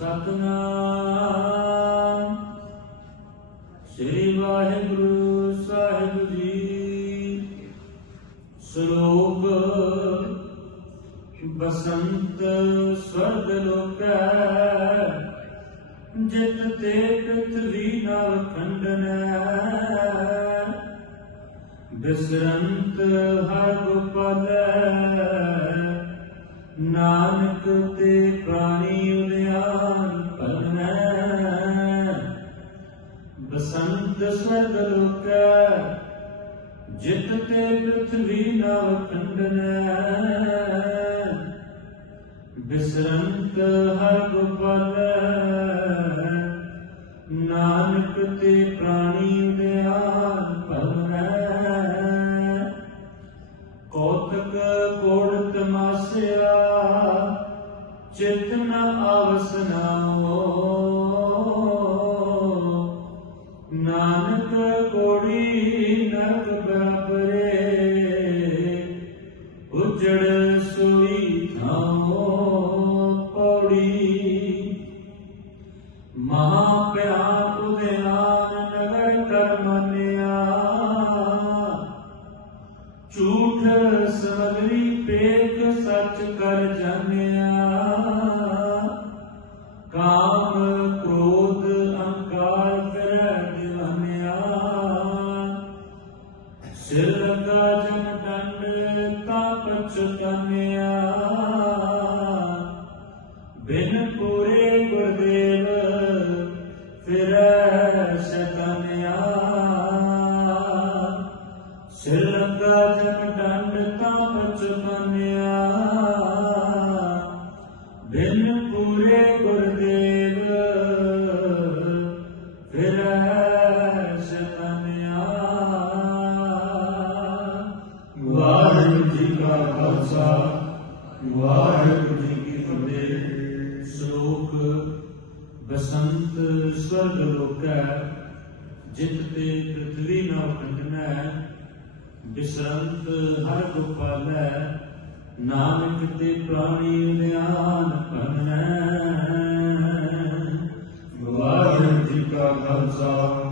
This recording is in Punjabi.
ਸਤਨਾਮ। ਸ੍ਰੀ ਵਾਹਿਗੁਰੂ, ਸਾਹਿਬ ਜੀ। ਸ਼ਲੋਕ ਬਸੰਤ ਸਵਰਗ ਲੋਕੈ, ਜਿਤ ਤੇ ਪ੍ਰਿਥਵੀ ਨਵ ਖੰਡਨੈ ਬਿਸਰੰਤ ਹਰ ਗੋਪਾਲੈ ਬਸੰਤ ਸਵਰਗ ਲੋਕੈ ਜਿਤ ਤੇ ਪ੍ਰਿਥਵੀ ਨਵ ਖੰਡਨੈ ਬਿਸਰੰਤ ਹਰ ਗੋਪਾਲੈ ਨਾਨਕ ਤੇ ਪ੍ਰਾਣੀ ਉਦਿਆਨ ਪਲਨੈ ਕੌਤਕ ਕੋੜ ਤਮਾਸਿਆ, ਚਿਤ ਨ ਆਵਸਨਾਓ ਨਾਨਕ ਕੋੜੀ ਨਰਕ ਬਰਾਬਰੇ, ਉਜੜ ਸੋਈ ਥਾਓ ਪੌੜੀ। ਮਹਾ ਪਿਆ ਉਦਿਆਨ ਨਗਰ ਕਰ ਮੰਨਿਆ ਝੂਠ ਸਮਗਰੀ ਪੇਖ ਸੱਚ ਕਰ ਜਾਣਿਆ ਬਿਨ ਪੂਰੇ ਗੁਰਦੇਵ ਫਿਰੈ ਖਾਲਸਾ, ਵਾਹਿਗੁਰੂ ਜੀ ਕੀ ਫਤਿਹ, ਸ਼ਲੋਕ ਬਸੰਤ ਸਵਰਗ ਲੋਕੈ ਜਿਤ ਤੇ ਪ੍ਰithvi ਨਾ ਖੰਡਨੈ ਬਿਸਰੰਤ ਹਰ ਗੋਪਾਲੈ ਨਾਨਕ ਤੇ ਪ੍ਰਾਣੀ ਨਿਆਨ ਭਨੈ ਵਾਹਿਗੁਰੂ ਜੀ ਕਾ ਖਾਲਸਾ